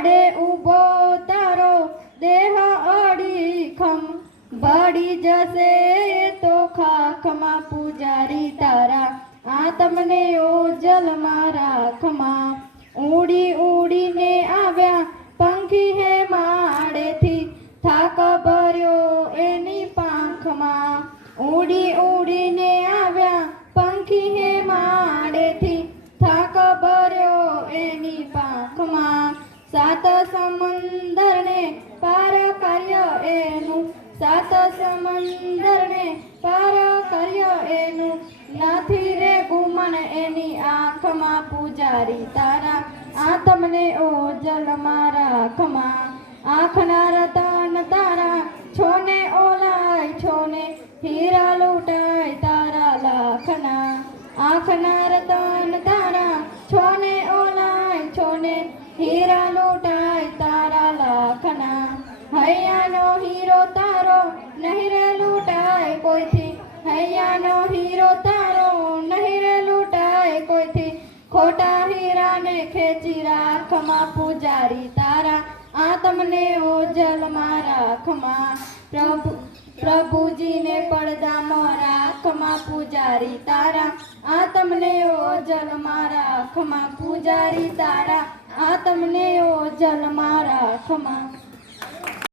આડે ઊભો તારો દેહ અડીખમ, બળી જશે તો ખાખમાં પૂજારી તારા આત્મને ઓજલમાં રાખમાં. ઉડી ઉડીને આવ્યા પંખી હે માળેથી, થાક ભર્યો એની પાંખમાં. ઉડી ઉડીને આવ્યા પંખી હે માળેથી, થાક ભર્યો એની પાંખમાં. સાત સમંદરને પાર કર્ય એનું, સાત સમંદરને પાર કર્ય એનું, નથી રે ગુમન એની આંખમાં પૂજારી તારા આત્મને ઓજલમાં રાખમાં. આંખના રતન તારા છોને ઓલાય છોને, હીરા લૂંટાય તારા લાખના. આંખના રતન તારા છોને ઓલાય છોને, હીરા લૂંટાય તારા લાખના. હૈયાનો હીરો તારો નહીં રે લૂંટાય કોઈથી, હૈયાનો હીરો તારો નહીં રે લૂંટાય કોઈથી. ખોટા હીરાને ખેંચી રાખમાં પૂજારી તારા આત્મને ઓજલમાં રાખમાં. પ્રભુજીને પડદામાં રાખમાં પૂજારી તારા આત્મને ઓજલમાં રાખમાં. પૂજારી તારા આત્મને ઓજલમાં રાખમાં.